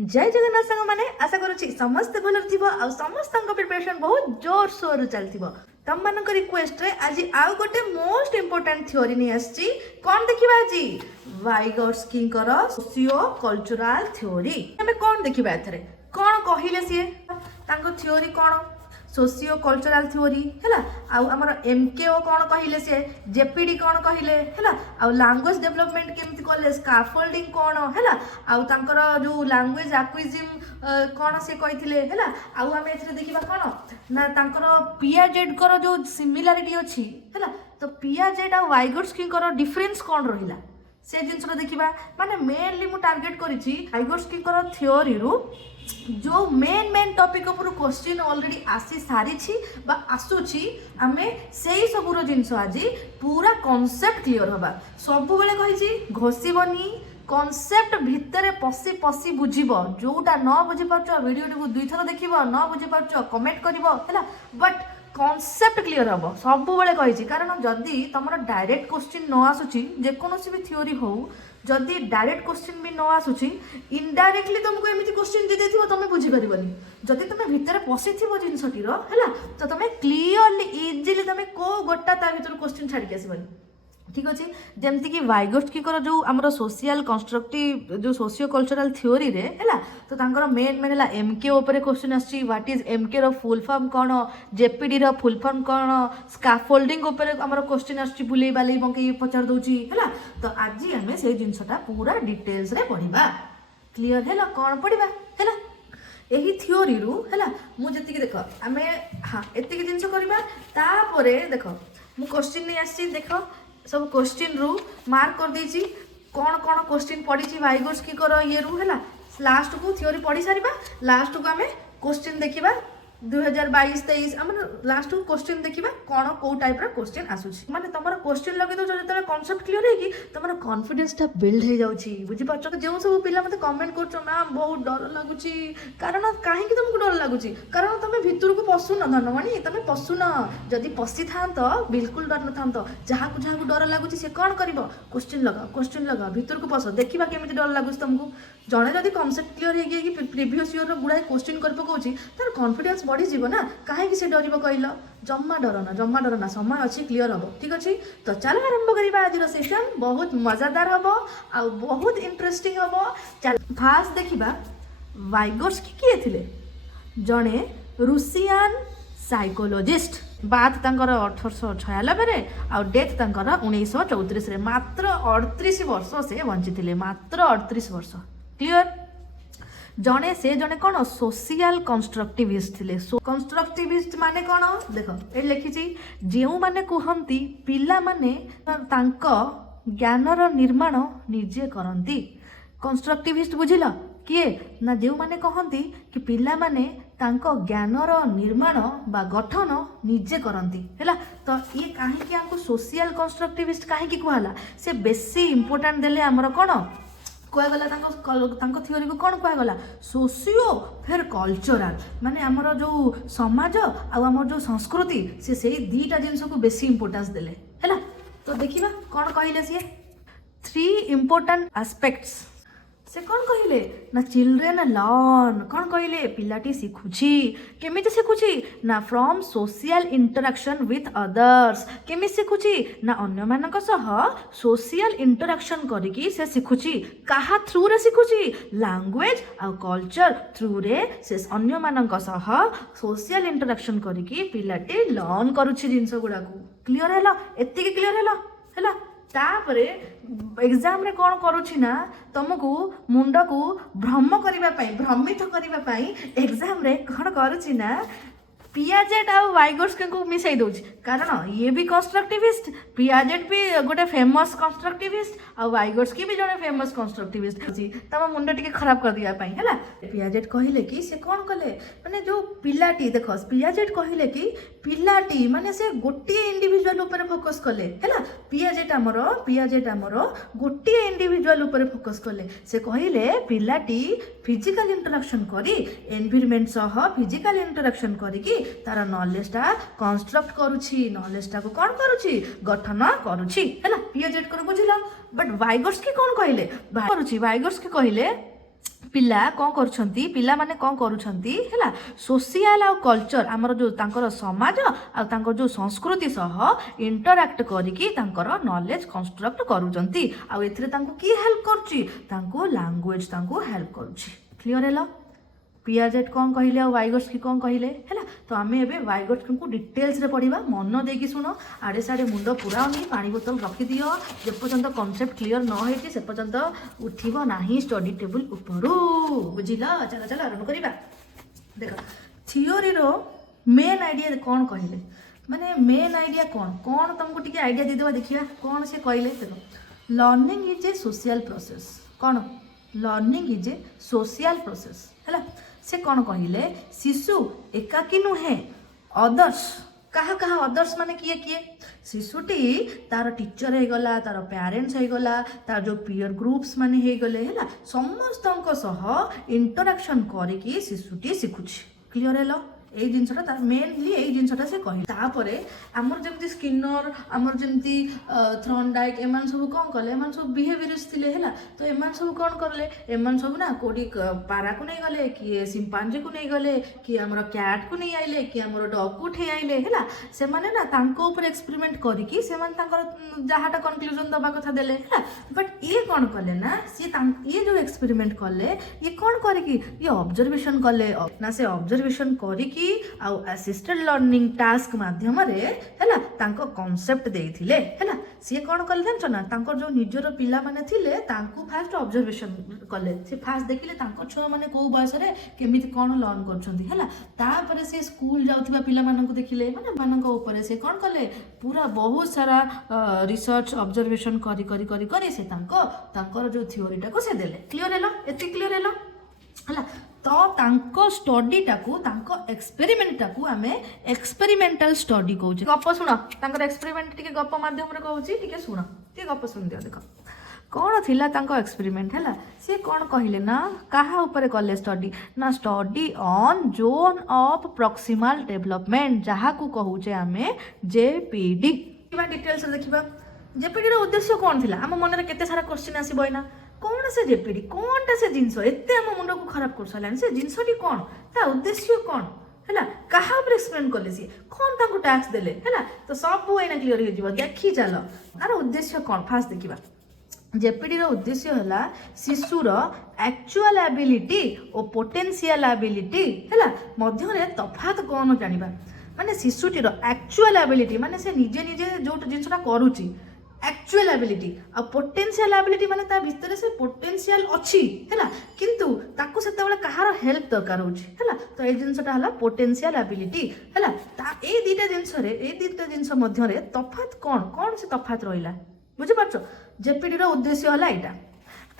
जय जगन्नाथ सांग माने आशा करुछि समस्त भल थिबो आ समस्त प्रिपरेशन बहुत जोर सोर चलथिबो। तम मानक रिक्वेस्ट रे आज आउ गोटे मोस्ट इंपोर्टेंट थ्योरी नि आछि कोन देखिबा आजी वाइगोट्स्की कर सोशियो कल्चरल थ्योरी। हमें कोन देखिबा एथरे कोन कहिले सिए तांको थ्योरी कोन सोशियो कल्चरल थ्योरी हैला आउ हमर एमकेओ कोन कहिले से जेपीडी कोन कहिले हैला आउ लैंग्वेज डेवलपमेंट केमति कले स्काफोल्डिंग कोन हैला आउ तांकर जो लैंग्वेज एक्विजिम कोन से कहिथिले हैला आउ हमें एथरे देखिबा कोन ना तांकर पियाजेड कर जो सिमिलरिटी अछि हैला तो पियाजेड आ वाइगोट्स्की कर डिफरेंस कोन रहिला से जिनस देखिबा माने मेनली मु टार्गेट करिछि वाइगोट्स्की कर थ्योरी रु जो मेन टॉपिक ऊपर क्वेश्चन ऑलरेडी आसी सारी बा आसुची आमे सेही सबुर जिनस आज पूरा कॉन्सेप्ट क्लियर होबा सब बेले कहिछि घोसीबनी कॉन्सेप्ट भितरे पसी पसी बुझिबो जोटा न बुझि पाछो वीडियो को दुई थर देखिबो न बुझि पाछो कमेंट करिवो हैला बट कॉन्सेप्ट क्लियर हम सब बेले कहिछि कारण जदि तमरा डायरेक्ट क्वेश्चन न आसुची जे कोनोसी भी थ्योरी हो जदि डायरेक्ट क्वेश्चन भी न आसुची इनडायरेक्टली तुमको एमिति क्वेश्चन दे देथिबो तमे बुझी परिबनी जदि तमे भितरे पसिथिबो जिंसटीरो हैला तो तमे क्लियरली इजीली तमे को गोटा ता भितर क्वेश्चन छाडी के आसीबनी ठीक अच्छे जमती कि वाइगोट्स्की जो आमर सोशल कंस्ट्रक्टिव जो सोशियो कल्चरल थ्योरी रे हैला तो तांकर मेन है एमके ऊपर क्वेश्चन आछि व्हाट इज एमके रो फुल फॉर्म कौन जेपीडी रो फुल फॉर्म कौन स्काफोल्डिंग ऊपर आमर क्वेश्चन आछि बुले बाले बंके पचार दउची हैला तो आज हमें से जिनसटा पूरा डिटेल्स रे पढिबा क्लियर हैला कौन पढिबा हैला यही थ्योरी रु हैला मु जति देख आमे हां एतिक जिंस करबा तापरे देख मु क्वेश्चन नहीं आछि देख सब क्वेश्चन रु मार्क कर देछि कौन कौन क्वेश्चन पड़ी वाइगोट्स्की कर ये रु हैला लास्ट को थ्योरी पढ़ी सारिबा लास्ट को आमे क्वेश्चन देखिबा 2022-23 हम लास्ट को क्वेश्चन देखिबा कौन को टाइप रा क्वेश्चन आसुछि माने तमरा क्वेश्चन लगे तो जते कांसेप्ट क्लियर है कि तमरा कॉन्फिडेंस ता बिल्ड हे जाउछि बुझि पाछो जे सब पिला मते कमेंट करछो मैम बहुत डर लागुछि कारण काहे कि तुमको डर लागुछि कारण तमे भितर को पसु न धनवाणी तमे पसु न जदि पसी थांत बिल्कुल डर न थांत जहा को डर लागुछि से कोन करबो क्वेश्चन लगा भितर को पस देखिबा केमिति डर लागुछि तुमको जणे जदि कांसेप्ट क्लियर हे गय कि प्रीवियस ईयर रो गुडा क्वेश्चन कर पकोछि तार कॉन्फिडेंस बढ़ी जीव ना कहीं से डर कहल जम्मा डरना समय अच्छी क्लियर हम ठीक अच्छे तो चलो आरंभ करवा आज सेशन बहुत मजादार हम आ बहुत इंटरेस्टिंग हम चल फास्ट देखा वाइगोट्स्की किए थिले जड़े रूसियान साइकोलोजिस्ट बात तांकर 1896 आ डेथ तांकर 1934 मात्र 38 वर्ष से बंची मात्र 38 वर्ष क्लियर जड़े से जड़े कौन सोशियल कंस्ट्रक्टिविस्ट थिले कंस्ट्रक्टिविस्ट माने कौन देख ये लिखी जो माने कहती पिला माने तांको ज्ञानर निर्माण निजे करती कंस्ट्रक्टिविस्ट बुझिल किए ना जो माने कहती कि पिला माने तांको ज्ञानर निर्माण बा गठन निजे करती है तो ये कहीं सोशियल कंस्ट्रक्टिविस्ट कहीं कहला से बेसी इंपोर्टेंट देले आमर कौन कहगला थ्योरी को कौन कहगला सोशियो फिर कल्चरल माने आमर जो समाज आमर जो संस्कृति से दीटा जिनस को बेसी इंपोर्टेंस देले हैला तो देखिबा कौन कहले सी 3 इंपोर्टेंट एस्पेक्ट्स से कौन कहले ना चिल्ड्रेन लर्न कौन कहले पिलाटी शिखुची केमिति शिखुची ना from social interaction with others केमिति शिखुची ना अन्य मानक सह सोशियल इंटरेक्शन करिकी से शिखुची काहा थ्रू रे शिखुची लैंग्वेज आ कल्चर थ्रू रे से अन्य मानक सह सोशियल इंटरेक्शन करिकी पिलाटी लर्न करूची जिंस गुडा को क्लियर हैला एतिकी क्लियर हैला तापरे एग्जाम रे कौन करुछि ना तुमको मुंड को भ्रमित करने एग्जाम रे कौन करुछि ना पियाजेट आ वाइगोट्स्की को मिसाई दउछि कारण ये भी कंस्ट्रक्टिविस्ट पियाजेट भी गोटे फेमस कंस्ट्रक्टिविस्ट आ वाइगोट्स्की भी जने फेमस कंस्ट्रक्टिविस्ट अछि तम मुंड टिके खराब कर दिया पई हैला पियाजेट कहिले कि से कोन कले माने जो पिलाटी देखो पियाजेट कहिले कि पिलाटी माने से गोटे इंडिविजुअल ऊपर फोकस कले हैला पियाजेट हमर गोटे इंडिविजुअल ऊपर फोकस कले से कहिले पिलाटी फिजिकल इंटरेक्शन करी एनवायरनमेंट सह फिजिकल इंटरेक्शन करी तार नॉलेज टा कंस्ट्रक्ट करुछि नॉलेज टा को कौन करुछि गठन करुछि हैला पियाजेट कर बुझिला बट वाइगोट्स्की कौन कहले करुछि वाइगोट्स्की कहले पिला कौन करुछंती पिला माने कौन करुछंती हैला सोशल आ कल्चर आमर जो तांकर समाज आ तांकर जो संस्कृति सह इंटरैक्ट करिकी तांकर नॉलेज कंस्ट्रक्ट करूछंती आ एथिरे तांको की हेल्प करची तांको लैंग्वेज तांको हेल्प करची क्लियर हैला पियाजेट कौन कहले और वाइगोट्स्की कौन कहले है तो आम एवं वाइगोट्स्की को डिटेल्स रे पढ़ा मन देकी शुण आड़े साड़े मुंड पूरा नहीं पानी बोतल रखिदि जेपर्यंत कनसेप्ट क्लीयर न होती से पर्यंत उठब ना स्टडी टेबुल उपरू बुझिल चल चल आरंभ करवा देख थियोरी रो मेन आइडिया कौन कहले माने मेन आइडिया कौन कौन तुमको टिके आइडिया देदेवा देखिए कौन से कहले देख learning is a social process कौन learning is a social process है से कौन कहले शिशु एकाकी नुहे अदर्स कहा कहा अदर्स माने किए किए शिशुटी तार टीचर हो गला तार पेरेंट्स हो गला तार जो पीयर ग्रुप्स माने हो गले है समस्त सह इंटरैक्शन करिकी शिशुटी शिखुची क्लियर है এই জিনিসটা তার মেনলি এই জিনিসটা সে কহিলা তারপরে আমার যেমতি স্কিনর আমার যেমতি থ্রন্ডাইক এমান সব কোন কলে এমান সব বিহেভিয়রিস্ট থিলে হেলা তো এমান সব কোন করলে এমান সব না কোডি পারাকু নেই গলে কি সিম্পাঞ্জি কু নেই গলে কি আমার ক্যাট কু নেই আইলে কি আমার ডগ কু ঠেই আইলে হেলা সেমানে না তাঙ্কো উপরে এক্সপেরিমেন্ট করিকি সেমান তাঙ্কর যাহাটা কনক্লুজন দবা কথা দেলে হেলা बट ये कौन कले ना ये जो एक्सपेरिमेंट कले ये कौन करे कि ये ऑब्जर्वेशन कले ना से ऑब्जर्वेशन करिकी आउ असिस्टेड लर्निंग टास्क माध्यम रे हैला तांको कांसेप्ट देइथिले हैला से कौन कले जानछ ना तांको जो निजर पिला माने थिले तांको फास्ट ऑब्जर्वेशन कले से फास्ट देखिले तांको छुआ माने को बयस रे केमिति कौन लर्न करछंती हैला तापर से स्कूल जाउथिबा पिला माननको देखिले माने माननको ऊपर से कौन कले पूरा बहुत सारा रिसर्च ऑब्जर्वेशन करी करी करी करी से तांकर जो थियोरीटा को से देले क्लियर हैला एति क्लियर हैला हला तो तांको स्टडी टाकू तांको एक्सपेरिमेंट टाकू आमे एक्सपेरिमेंटल स्टडी कहूचे गप सुनो तांकर एक्सपेरिमेंट टिके गप माध्यम रे कहूची टिके सुनो टिके गप सुन दियो देखो कौन थिला तांको एक्सपेरिमेंट हैला से कौन कहले ना कहा ऊपर कले स्टडी ना study on zone of proximal development जहा को कहूचे आमे जेपीडी किबा डिटेल्स देखिबा जेपीडी रो उद्देश्य कौन थिला हम मन रे केते सारा क्वेश्चन आसीबो ना कौन से जेपीडी कौनटा से जिनस एते हम मुंड को खराब कर सलान से जिनसटी कौन ता उद्देश्य कौन हैला कहा ऊपर एक्सप्लेन करले सी कौन तांको टैक्स देले हैला तो सब एना क्लियर हो जिवो देखि चलो आर उद्देश्य कौन फास्ट देखिबा जेपीडी रो उद्देश्य हला शिशुर एक्चुअल एबिलिटी और पोटेंशियल एबिलिटी हैला मध्य रे तफात कौन जानिबा माने शिशुटीर एक्चुअल एबिलिटी माने से निजे निजे जो जिनसटा करूची एक्चुअल एबिलिटी आ पोटेंशियल एबिलिटी माने ता भीतर से पोटेंशियल अछि हैला किंतु ताको सेते बेले कहार हेल्प दरकार होछि हैला तो ए जिनसटा हला पोटेंशियल एबिलिटी हैला ता ए दीटा जिनस मध्य रे तफात कौन से तफात रहिला बुझि पाछो जेपीडी रो उद्देश्य हला एटा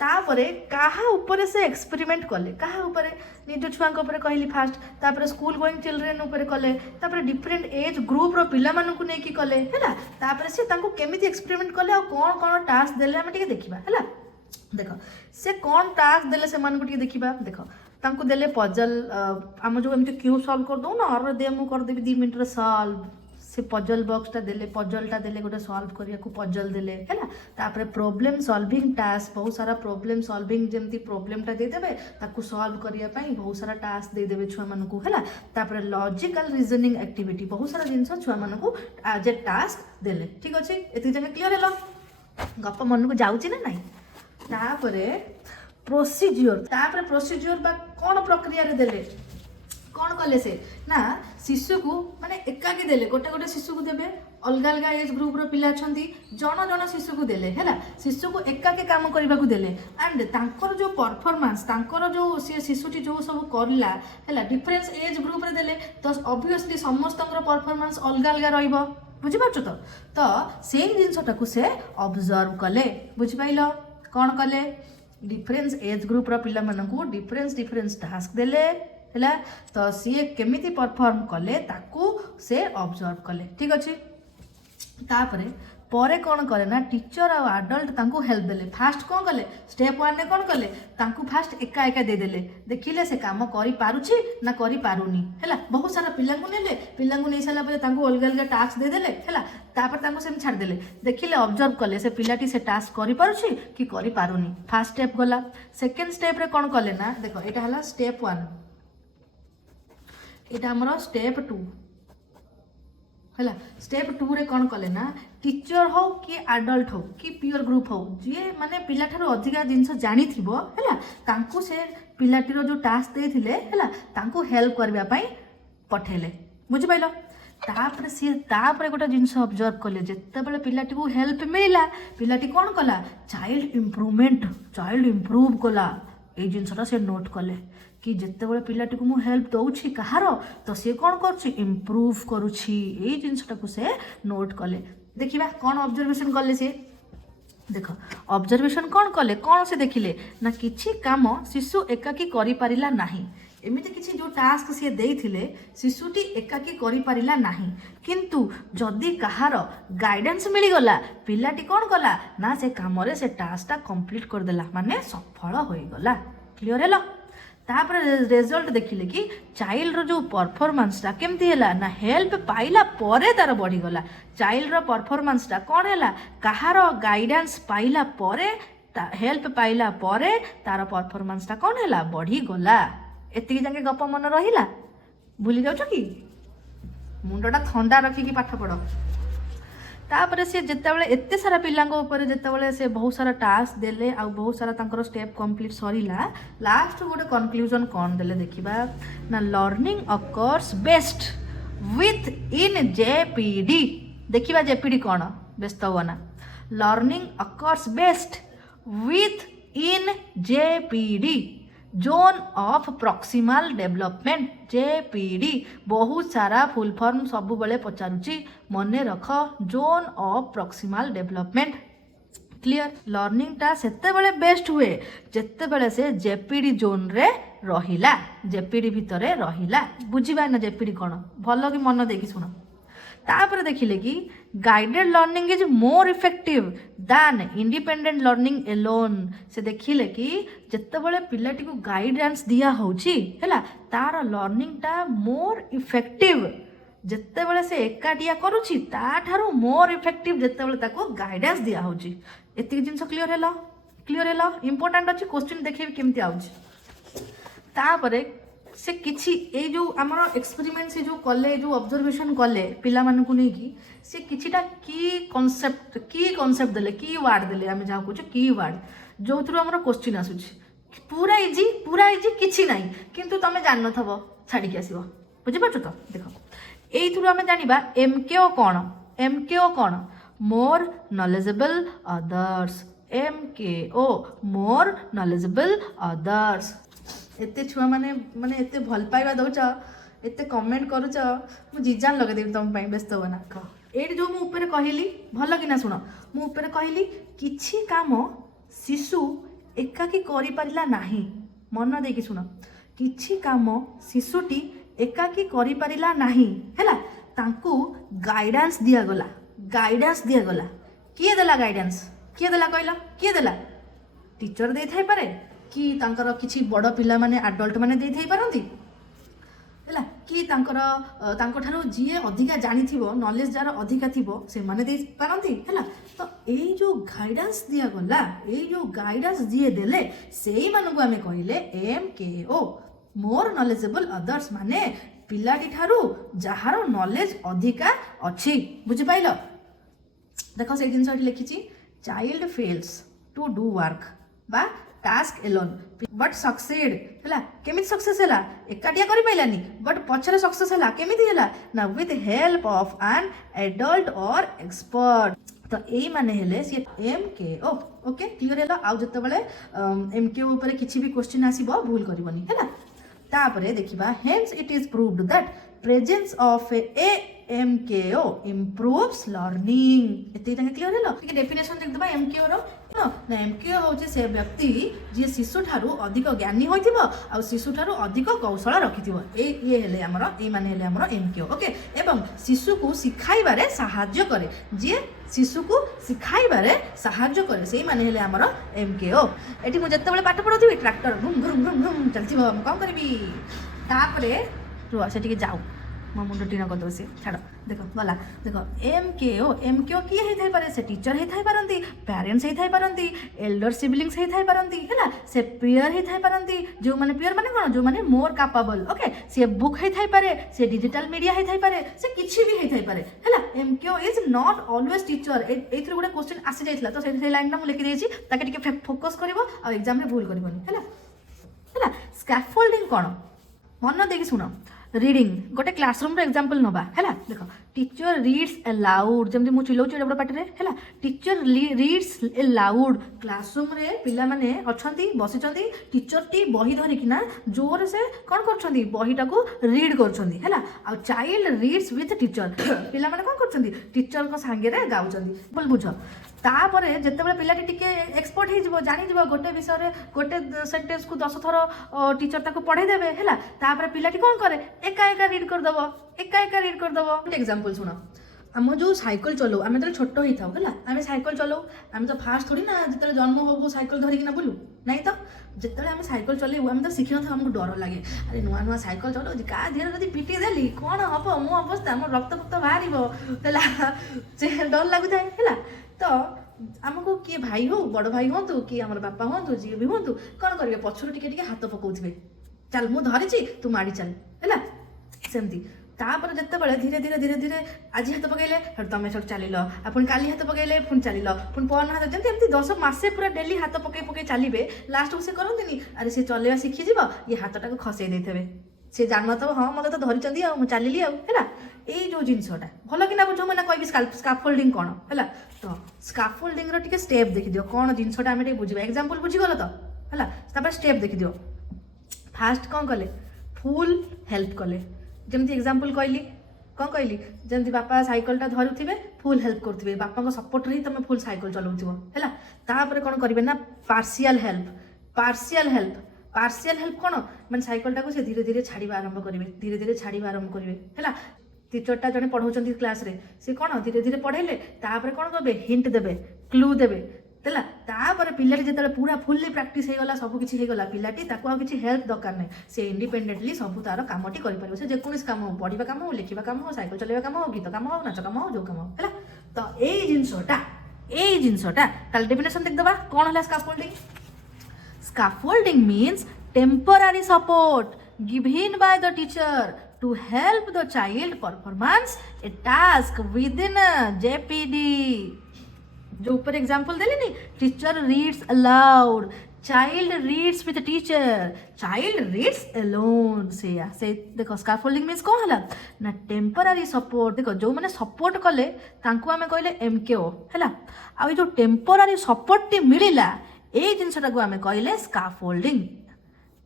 तापरे कहा ऊपर से एक्सपेरिमेंट कले कहा ऊपर निज छुआ ऊपर कहली फास्ट तापरे स्कूल गोइंग चिल्ड्रेन ऊपर कले तापरे डिफरेंट एज ग्रुप रो पिला मानकु नै कि कले हैला तापरे से तांको केमिति एक्सपेरिमेंट कले और कौन टास्क देले हम टिके देखिबा हैला देखो से कौन टास्क देले से मानकु टिके देखिबा देखो तांको देले पजल हम जो एमति क्यू सॉल्व कर दो ना और दे मु कर देबी 2 मिनिट रे सॉल्व से पजल बॉक्सटा देले पजलटा देले गोटे सॉल्व करिया को पजल देले हैला तापरे प्रॉब्लम सॉल्विंग टास्क बहुत सारा प्रॉब्लम सॉल्विंग जेमती प्रॉब्लमटा दे देबे ताकू सॉल्व करिया पई बहुत सारा टास्क दे देबे छुआ मानकू हैला तापरे लॉजिकल रीजनिंग एक्टिविटी बहुत सारा जिंस छुआ मानकू आज ए टास्क देले ठीक अछि एति जने क्लियर हेलो गप मनकू जाउची ना नाही तापरे प्रोसीजर बा कोन प्रक्रिया रे देले कौन कले से ना शिशु को माने एकाकी देले गोटे शिशु को देबे अलग अलग एज ग्रुप रो पिला छंती जन शिशु को देले हैला शिशु को एकाकी काम करबा को देले एंड तांकर जो परफॉर्मेंस तांकर जो से शिशुटी जो सब करला हैला डिफरेंस एज ग्रुप रे देले तो ऑब्वियसली समस्तଙ୍କର परफॉर्मेंस अलग अलग रहइबो बुझि पाछो तो सेम जिंसटा को से ऑब्जर्व कले बुझि पाइलो कौन कले डिफरेंस एज ग्रुप रो पिला मानकू डिफरेंस टास्क देले हैला तो सी केमिति परफॉर्म कले ताकू से ऑब्जर्व कले ठीक अछि तापरे ପରେ କ'ଣ କଲେ ନା ଟିଚର ଆଉ ଆଡଲ୍ଟ ତାଙ୍କୁ ହେଲ୍ପ ଦେଲେ। ଫାଷ୍ଟ କ'ଣ କଲେ ଷ୍ଟେପ୍ 1ରେ କ'ଣ କଲେ ତାଙ୍କୁ ଫାଷ୍ଟ ଏକା ଏକା ଦେଇଦେଲେ, ଦେଖିଲେ ସେ କାମ କରିପାରୁଛି ନା କରିପାରୁନି ହେଲା। ବହୁତ ସାରା ପିଲାଙ୍କୁ ନେଲେ, ପିଲାଙ୍କୁ ନେଇ ସାରିଲା ପରେ ତାଙ୍କୁ ଅଲଗା ଅଲଗା ଟାସ୍କ ଦେଇଦେଲେ ହେଲା। ତାପରେ ତାଙ୍କୁ ସେମିତି ଛାଡ଼ିଦେଲେ, ଦେଖିଲେ ଅବଜର୍ଭ କଲେ ସେ ପିଲାଟି ସେ ଟାସ୍କ କରିପାରୁଛି କି କରିପାରୁନି। ଫାଷ୍ଟ ଷ୍ଟେପ୍ ଗଲା। ସେକେଣ୍ଡ ଷ୍ଟେପ୍ରେ କ'ଣ କଲେ ନା ଦେଖ ଏଇଟା ହେଲା ଷ୍ଟେପ୍ 1, ଏଇଟା ଆମର ଷ୍ଟେପ୍ 2 ହେଲା। ଷ୍ଟେପ୍ 2ରେ କ'ଣ କଲେ ନା ଟିଚର ହଉ କି ଆଡଲ୍ଟ ହଉ କି ପିଅର ଗ୍ରୁପ ହଉ ଯିଏ ମାନେ ପିଲାଠାରୁ ଅଧିକା ଜିନିଷ ଜାଣିଥିବ ହେଲା, ତାଙ୍କୁ ସେ ପିଲାଟିର ଯେଉଁ ଟାସ୍କ ଦେଇଥିଲେ ହେଲା ତାଙ୍କୁ ହେଲ୍ପ କରିବା ପାଇଁ ପଠେଇଲେ। ବୁଝିପାରିଲ? ତାପରେ ଗୋଟେ ଜିନିଷ ଅବଜର୍ଭ କଲେ, ଯେତେବେଳେ ପିଲାଟିକୁ ହେଲ୍ପ ମିଳିଲା ପିଲାଟି କ'ଣ କଲା ଚାଇଲ୍ଡ ଇମ୍ପ୍ରୁଭ କଲା। ଏଇ ଜିନିଷଟା ସେ ନୋଟ୍ କଲେ କି ଯେତେବେଳେ ପିଲାଟିକୁ ମୁଁ ହେଲ୍ପ ଦେଉଛି କାହାର ତ ସିଏ କ'ଣ କରୁଛି ଇମ୍ପ୍ରୁଭ କରୁଛି। ଏଇ ଜିନିଷଟାକୁ ସେ ନୋଟ୍ କଲେ। ଦେଖିବା କ'ଣ ଅବଜର୍ଭେସନ୍ କଲେ ସିଏ। ଦେଖ ଅବଜର୍ଭେସନ୍ କ'ଣ କଲେ, କ'ଣ ସେ ଦେଖିଲେ ନା କିଛି କାମ ଶିଶୁ ଏକାକୀ କରିପାରିଲା ନାହିଁ। ଏମିତି କିଛି ଯେଉଁ ଟାସ୍କ ସିଏ ଦେଇଥିଲେ ଶିଶୁଟି ଏକାକୀ କରିପାରିଲା ନାହିଁ, କିନ୍ତୁ ଯଦି କାହାର ଗାଇଡାନ୍ସ ମିଳିଗଲା ପିଲାଟି କ'ଣ କଲା ନା ସେ କାମରେ ସେ ଟାସ୍କଟା କମ୍ପ୍ଲିଟ୍ କରିଦେଲା, ମାନେ ସଫଳ ହୋଇଗଲା। କ୍ଲିଅର ହେଲା? ତାପରେ ରେଜଲ୍ଟ ଦେଖିଲେ କି ଚାଇଲ୍ଡର ଯେଉଁ ପରଫର୍ମାନ୍ସଟା କେମିତି ହେଲା ନା ହେଲ୍ପ ପାଇଲା ପରେ ତାର ବଢ଼ିଗଲା। ଚାଇଲ୍ଡର ପରଫର୍ମାନ୍ସଟା କ'ଣ ହେଲା, କାହାର ଗାଇଡାନ୍ସ ପାଇଲା ପରେ ହେଲ୍ପ ପାଇଲା ପରେ ତାର ପରଫର୍ମାନ୍ସଟା କ'ଣ ହେଲା ବଢ଼ିଗଲା। ଏତିକି ଯାକେ ଗପ ମନେ ରହିଲା? ଭୁଲି ଯାଉଛ କି? ମୁଣ୍ଡଟା ଥଣ୍ଡା ରଖିକି ପାଠ ପଢ଼। ତାପରେ ସେ ଯେତେବେଳେ ଏତେ ସାରା ପିଲାଙ୍କ ଉପରେ ଯେତେବେଳେ ସେ ବହୁତ ସାରା ଟାସ୍କ ଦେଲେ ଆଉ ବହୁତ ସାରା ତାଙ୍କର ଷ୍ଟେପ୍ କମ୍ପ୍ଲିଟ୍ ସରିଲା, ଲାଷ୍ଟ ଗୋଟେ କନକ୍ଲୁଜନ୍ କ'ଣ ଦେଲେ ଦେଖିବା ନା learning occurs best with in JPD। ଦେଖିବା JPD କ'ଣ, ବ୍ୟସ୍ତ ହୁଅ ନା। Learning occurs best with in JPD zone of proximal development. JPD ବହୁତ ସାରା ଫୁଲ୍ ଫର୍ମ ସବୁବେଳେ ପଚାରୁଛି, ମନେ ରଖ zone of proximal development. Clear? ଲର୍ଣ୍ଣିଂଟା ସେତେବେଳେ ବେଷ୍ଟ ହୁଏ ଯେତେବେଳେ ସେ JPD ଜୋନ୍ରେ ରହିଲା, JPD ଭିତରେ ରହିଲା। ବୁଝିବା ନା JPD କ'ଣ, ଭଲ କି ମନ ଦେଇକି ଶୁଣ। ତାପରେ ଦେଖିଲେ କି guided learning is more effective than independent learning alone. ସେ ଦେଖିଲେ କି ଯେତେବେଳେ ପିଲାଟିକୁ ଗାଇଡାନ୍ସ ଦିଆହେଉଛି ହେଲା ତାର ଲର୍ଣ୍ଣିଂଟା ମୋର୍ ଇଫେକ୍ଟିଭ୍ ଯେତେବେଳେ ସେ ଏକାଟିଆ କରୁଛି ତାଠାରୁ ମୋର୍ ଇଫେକ୍ଟିଭ୍ ଯେତେବେଳେ ତାକୁ ଗାଇଡାନ୍ସ ଦିଆହେଉଛି। ଏତିକି ଜିନିଷ କ୍ଲିଅର ହେଲା? କ୍ଲିଅର ହେଲା? ଇମ୍ପୋର୍ଟାଣ୍ଟ ଅଛି, କୋଶ୍ଚିନ୍ ଦେଖେଇବି କେମିତି ଆଉଛି। ତାପରେ से किछि ए जो आमर एक्सपेरिमेंट से जो कले जो ऑब्जर्वेशन कले पिला मानकु नै कि से किछिटा की कॉन्सेप्ट देले की वर्ड देले आमे जा कहू की वर्ड जो थ्रू हमर क्वेश्चन आसुछि पूरा इजी किछि नै किंतु तमे जान नथबो छाडी के आसीबो बुझि पाछो तो देखो एई थ्रू आमे जानिबा एमकेओ कोन more knowledgeable others MKO more knowledgeable others एते छुआ माने माने एते भल पाइबा दउच एते कमेंट करूच मु जिजान लगे देबी तुम पई व्यस्त हो ना एडी जो मु ऊपर कहली भल कि ना सुनो मु ऊपर कहली किछि काम शिशु एकाकी करि परिला नाही मन देकी सुनो किछि काम शिशुटी एकाकी करि परिला नाही हैला तांकू गाइडेंस दिया गला किए देला गाइडेंस किए देला कहला किए देला टीचर दे थाई पारे कि तांकर किछि बड़ पिला माने एडल्ट माने दे थाई पारंती हैला कि तांकर तांको ठारो जिए अधिका जानि थिबो नॉलेज जार अधिका थिबो से माने दे पारंती हैला तो एई जो गाइडेंस दिया गला एई जो गाइडेंस दिए देले सेई मानको हमें कहिले एमकेओ मोर नॉलेजेबल अदर्स माने पिलाटी ठारो जहारो नॉलेज अधिका अछि बुझि पाइलो देखो से दिन सठी लिखिछि child fails to do work बा टास्क एलोन बट सक्सेड हैला केमिति सक्सेस हैला एकाटिया करि पाइलानी बट पछरे सक्सेस हैला केमिति हैला ना with help of an adult और एक्सपर्ट तो एई माने हेले सी एमकेओ ओके क्लियर हैला आ जते बेले एमकेओ ऊपर किछि भी क्वेश्चन आसीबो भूल करबनी हैला तापरे देखिबा hence it is proved that presence of a MKO improves learning एते तंगे क्लियर हेलो कि डेफिनेशन देख दबा एमकेओ रो ना एमकेओ होचे से व्यक्ति जे शिशु ठारू अधिक ज्ञानी होइथिबो आ शिशु ठारू अधिक कौशल रखिथिबो ये हेले हमरो ए माने हेले हमरो एमकेओ ओके एवं शिशु को सिखाइबारे सहाय्य करे जे शिशु को शिखाइबारे साहाय्य करे से माने हेले हमर एमकेओ। एठी मु जत्ते पाठ पढ़ौथिबी ट्रैक्टर घुम घुम घुम घुम चलथिबो हम कौन करबी तापरे रुआ से टिके जाऊ मो मुंड टीना कर दो से छाड़ देखो गला देखो एमकेओ किए होई थाई पारे से टीचर होई थाई पारंती पेरेंट्स होई थाई पारंती एल्डर सिबलिंग्स होई थाई पारंती हैला से पीयर होई थाई पारंती जो माने पीयर माने कोन जो माने मोर कैपेबल ओके से बुक होई थाई पारे से डिजिटल मीडिया होई थाई पारे से किछि भी होई थाई पारे हैला एमकेओ इज नॉट ऑलवेज टीचर एथि गुडा क्वेश्चन आसी जाइतला तो से लाइन ना मु लिखि देछि ताके टिके फोकस करबो आ एग्जाम रे भूल करबोनी हैला स्कैफोल्डिंग कोन मन देखि सुनो रीडिंग गोटे क्लासरूम रो एग्जांपल नबा हैला देखो टीचर रीड्स अलाउड जमती मु चिल्लाउची एडा पार्टी रे हैला टीचर रीड्स अलाउड क्लासरूम रे पिला माने अछंती बसिचंती टीचर टी बही धरि किना जोर से कोन करछंती बहीटा को रीड करछंती हैला आ चाइल्ड रीड्स विथ टीचर पिला माने कोन करछंती टीचर को संगे रे गाउचंती बोल बुझो तापर जिते पिलाटी टिके एक्सपर्ट हो जानी गोटे विषय गोटे सेंटेंस को 10 थर टीचर ताको पढ़े देबे हैला तापर पिलाटी कोन करे एका एका रीड कर दबो एग्जांपल सुनो आम जो साइकिल चलो आम जो छोट ही था आम साइकिल चलो आम तो फास्ट थोड़ी ना जिते जन्म हो साइकिल धरिकी बुलू नहीं तो जिते आम साइकिल चलू आम तो शिखी ना आमको डर लगे अरे नुआ नुआ साइकिल चलो क्या धीरे जब पिटी देली कौन हम मो अवस्था मोर रक्त फक्त बाहर से डर लगुता है तो आमको किए भाई हो बड़ भाई हूँ कि आम बापा हूँ जी भी हूँ कौन करेंगे पछर टिके हाथ पकाउे चल मु धरी तू माड़ी चल है सेमती तापर जिते धीरे धीरे धीरे धीरे आज हाथ पकड़े तुम सब चल पुणी काली हाथ पकड़े पुणी चल पुणी पहन हाथ जमी 10 मासे पूरा डेली हाथ पकई पकई चलिए लास्ट को से करती अरे सी चलवा शिखीज ये हाथ टाक खसई देते सी जान तो हाँ मत तो धरी मुझे चलिली है ये जो जिनसटा भल कि बुझ मैंने कहि स्काफोल्डिंग कौन है तो स्काफोल्डिंग रो स्टेप देखी दियो कौन जिनसटा आम बुझा एग्जांपल बुझीगल तो है स्टेप देखी दियो फास्ट कौन कले फुल हेल्प कले जमती एग्जांपल कहली कौन कहली जमती बापा साइकिलटा धरुवे फुल हेल्प करुवे बापा सपोर्ट ही तुम फुल साइकिल चलाउथिबो हैला तापर कौन करेंगे ना पार्शियल हेल्प कौन मैंने साइकिलटा को से धीरे धीरे छाड़ा आरंभ करेंगे धीरे धीरे छाड़ा आरंभ करेंगे है टीचरटा जड़े पढ़ाऊँ क्लास रे से कौन धीरे धीरे पढ़ेले तापर कौन करेंगे हिंट देवे क्लू देवे है तापर पिलाटी जिते पूरा फुल्ली प्राक्टिस होगा सबकि होगा पिलाटी किसी हेल्प दरकार नहीं से इंडिपेंडेंटली सब तार कमटी कर से जेकोसी काम हो पढ़ा काम हो लिखा काम हो साइकिल चलवा काम हो गीत काम हो नाच काम हो जो काम हो है तो यही जिनसटा ताल डेफिनेशन देखदबा कौन है scaffolding means temporary support given by the teacher to help the child performance a task within a JPD जो ऊपर example Delhi knee teacher reads allowed child reads with teacher child reads alone से देखो scaffolding means कौन है ना temporary support देखो जो मैंने सपोर्ट कले तांको आमे कहले एमकेओ है आ जो टेम्पररी सपोर्ट मिलला ए जिनसटा को आमे कहले स्काफोल्डिंग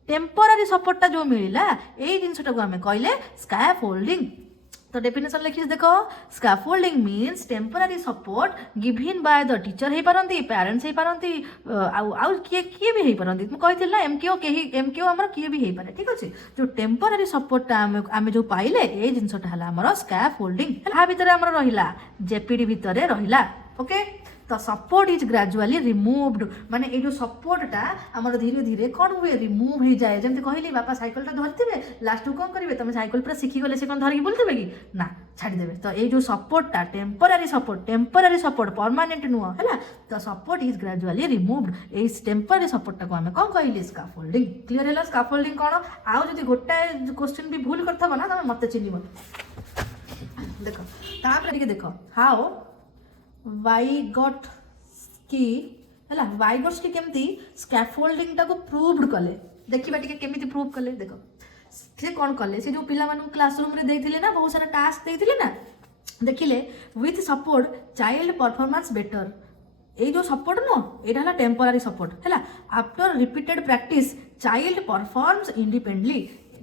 टेम्पररी सपोर्टा जो मिलला यही जिनसटा को आमे कहले स्कैफोल्डिंग तो डेफिनेशन लिखी देखो scaffolding means temporary support given by the teacher हो पारती पेरेंट्स हो पारती किए किए भी हो पारती मुझे कही ना एमकेओ आम किए भी हो पारे ठीक अच्छे जो टेम्पररी सपोर्टा आम जो पाइले ये जिनसटा है आमर स्कैफोल्डिंग ता भितर आमर रहिला जेपीडी भितर रहिला ओके तो सपोर्ट इज ग्रेजुअली रिमूव्ड माने ये जो सपोर्टा आम धीरे धीरे कौन हुए रिमूव हो जाए जमी कहली बापा साइकिलटा धरते लास्ट कौन करेंगे तुम साइकिल पूरा शिखीगले से कौन धरिकी बुलते कि ना छाड़देवे तो ये जो सपोर्टा टेम्पररी सपोर्ट परमानेंट नुह है तो सपोर्ट इज ग्रेजुअली रिमूव्ड ये टेम्पररी सपोर्टा को आम कौन कहली स्काफोल्डिंग क्लीयर है स्काफोल्डिंग कौन आउ जब गोटाए क्वेश्चन भी भूल करथबो ना तुम मत चिन्ह देखो तापर देख हाउ वाइगोट्स्की है वाइगोट्स्की केमती स्कैफोल्डिंग टाको प्रूव्ड कले देखा टे केमी प्रूव कले देख से कौन कले से जो पिला क्लासरूम रे देइथिले ना बहुत सारा टास्क देइथिले ना देखिले with support child performance better ये जो सपोर्ट नो यहाँ है टेम्पररी सपोर्ट है after repeated practice child performs independently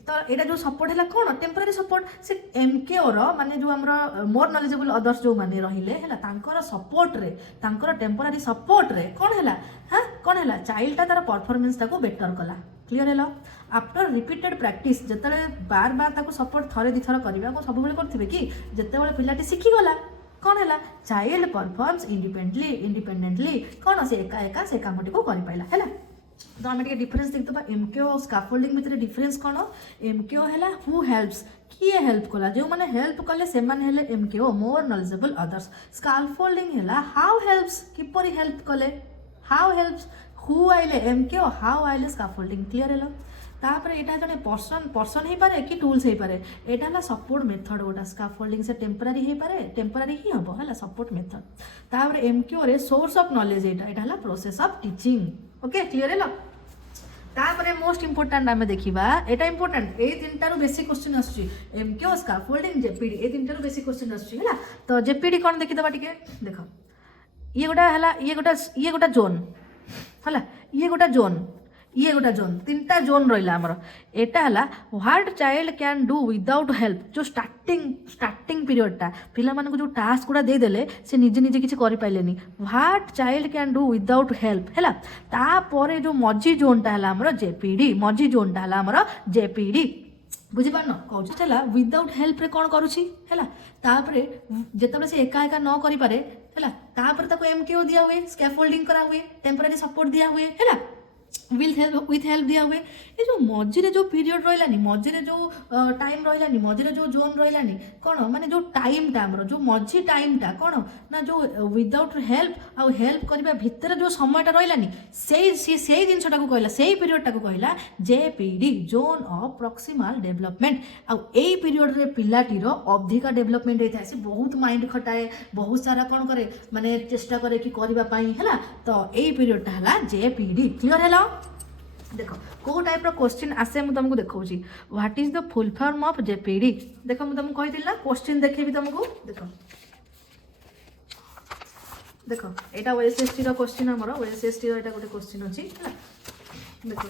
तो यहाँ जो सपोर्ट है कौन टेम्पररी सपोर्ट से एमकेओ माने जो आमर मोर नॉलेजेबल अदर्स जो माने रहिले है सपोर्ट रे टेम्पररी सपोर्ट रे कौन है हाँ कौन है चाइल्डटा तार परफॉर्मेंस ताको बेटर कला क्लीयर है आफ्टर रिपीटेड प्रैक्टिस जिते बार बार ताको सपोर्ट थरे दी थर करने को सब करेंगे कि जिते पिलाटी शिखीगला कौन है चाइल्ड परफॉर्म्स इंडिपेंडेंटली कौन से एका एका से कामटी को कर पाइला है। तो आम डिफरेन्स देखा एमकेओ और स्काफोल्डिंग भितर डिफरेन्स कौन एमकेओ है हु हेल्प्स किए हेल्प कला जो मैंने हेल्प कले से एमकेओ मोर नॉलेजेबल अदर्स। स्काफोल्डिंग है हाउ हेल्प्स किपरि हेल्प कले हाउ हेल्प्स हु आइले एमकेओ हाउ आइले स्काफोल्डिंग क्लियर है। तापर यहाँ जड़े पर्सन हो पारे कि टूल्स हो पारे यहाँ है सपोर्ट मेथड गोटा स्काफोल्डिंग से टेम्परारी हो पारे टेम्परारी ही हम है सपोर्ट मेथड। तापर एमकेओ रे सोर्स ऑफ नॉलेज यहाँ है process of teaching okay clear है। तापर मोस्ट इंपोर्टेंट आम देखा यहाँ इंपोर्टेंट ये तीन टारू बेसी क्वेश्चन आमकेओ स्काफोल्डिंग जेपीडी ये तीन टारू बेसी क्वेश्चन आसला। तो जेपीडी कौन देखीदे टिके देख ये गोटा है ये गोटा जोन है ये गोटा जोन तीन टा जोन रहा आमर यहाँ है what child can do without help जो स्टार्टिंग पीरियडटा पिला मानक जो टास्क गुड़ा देदेले से निजे निजे किसी करें what child can do without help है। तापर जो मझी जोनटा है आमर जेपीडी मझी जोनटा है आमर जेपीडी बुझीपार कौन चला विदाउट हेल्प रे कौन करुच्छी है। तापर जिते से एका एका न करें है एमकेओ दिया हुए स्कैफोल्डिंग करा हुए टेम्पररी सपोर्ट दिया हुए है विथ हेल्प दिया हुए। ये जो मझीरे जो पीरियड रही मझीरे जो टाइम रही मझीरे जो जोन रही कौन माने जो टाइमटा आमर जो मझी टाइमटा कौन ना जो विदाउट हेल्प आउ हेल्प करने भितर जो समयटा रही से जिनटा को कहला से पीरियडटा को कहला JPD zone of proximal development. आउ ए पीरियड रे पिलाटीर अधिका डेवलपमेंट होता है से बहुत माइंड खटाए बहुत सारा कौन करे माने चेष्टा करे कि करने है। तो ए पीरियडटा है जेपीडी क्लियर है। देखो कौ टाइप क्वेश्चन आसे मुझे तुमको देखा what is the full form of JPD देख मुझे तुमको कही ना क्वेश्चन देखेबी तुमको देखो देखो यहाँ ओएसएसटी क्वेश्चन आमर ओएसएसटी यहाँ गोटे क्वेश्चन अच्छी देखो